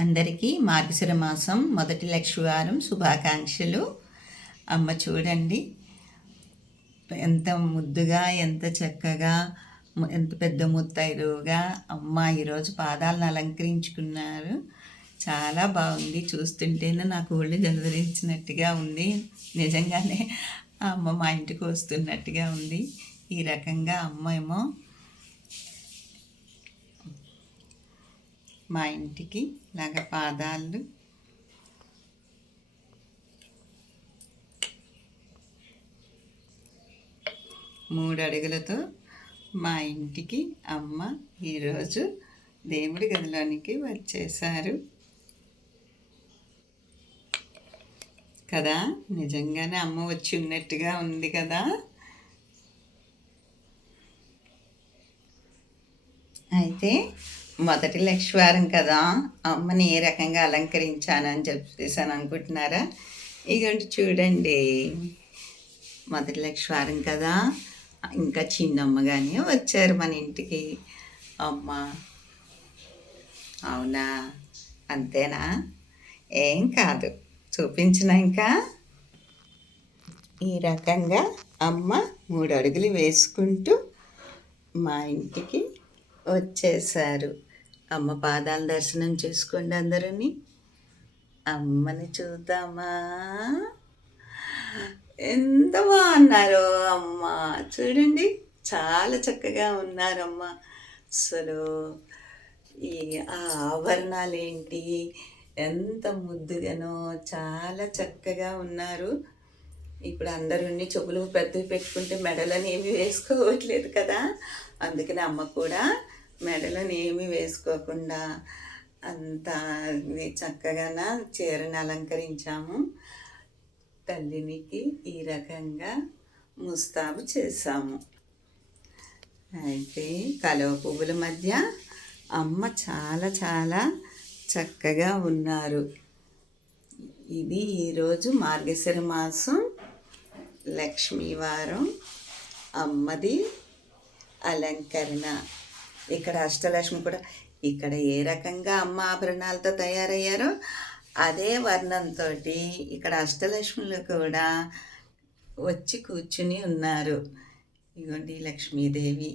అందరికీ మార్గశిర మాసం మొదటి లక్షవారం శుభాకాంక్షలు. అమ్మ చూడండి ఎంత ముద్దుగా, ఎంత చక్కగా, ఎంత పెద్ద ముత్తైదువుగా అమ్మ ఈరోజు పాదాలను అలంకరించుకున్నారు. చాలా బాగుంది. చూస్తుంటేనే నాకు ఒళ్ళు జలధరించినట్టుగా ఉంది. నిజంగానే అమ్మ మా ఇంటికి వస్తున్నట్టుగా ఉంది. ఈ రకంగా అమ్మ ఏమో మా ఇంటికి ఇలాగ పాదాలు మూడు అడుగులతో మా ఇంటికి అమ్మ ఈరోజు దేవుడి గదిలోనికి వచ్చేసారు కదా. నిజంగానే అమ్మ వచ్చి ఉన్నట్టుగా ఉంది కదా. అయితే మొదటి లక్షవారం కదా, అమ్మని ఏ రకంగా అలంకరించానని చెప్పేసాను అనుకుంటున్నారా? ఇగోండి చూడండి, మొదటి లక్షవారం కదా, ఇంకా చిన్నమ్మగానే వచ్చారు మన ఇంటికి. అమ్మ అవునా, అంతేనా? ఏం కాదు, చూపించిన ఇంకా ఈ రకంగా అమ్మ 3 అడుగులు వేసుకుంటూ మా ఇంటికి వచ్చేసారు. అమ్మ పాదాల దర్శనం చేసుకోండి అందరూని. అమ్మని చూద్దామా, ఎంత బాగున్నారో అమ్మ. చూడండి, చాలా చక్కగా ఉన్నారమ్మ. అసలు ఈ ఆభరణాలు ఏంటి, ఎంత ముద్దుగానో చాలా చక్కగా ఉన్నారు. ఇప్పుడు అందరూ చెవులు పెద్దవి పెట్టుకుంటే మెడలని ఏమి వేసుకోవట్లేదు కదా. అందుకని అమ్మ కూడా మెడలను ఏమీ వేసుకోకుండా అంత చక్కగా చీరని అలంకరించాము. తల్లినికి ఈ రకంగా ముస్తాబు చేశాము. అయితే కలువ పువ్వుల మధ్య అమ్మ చాలా చాలా చక్కగా ఉన్నారు. ఇది ఈరోజు మార్గశిర మాసం లక్ష్మీవారం అమ్మది అలంకరణ. ఇక్కడ అష్టలక్ష్మి కూడా ఇక్కడ ఏ రకంగా అమ్మ ఆభరణాలతో తయారయ్యారో అదే వర్ణంతో ఇక్కడ అష్టలక్ష్ములు కూడా వచ్చి కూర్చుని ఉన్నారు. ఇదిగోండి లక్ష్మీదేవి.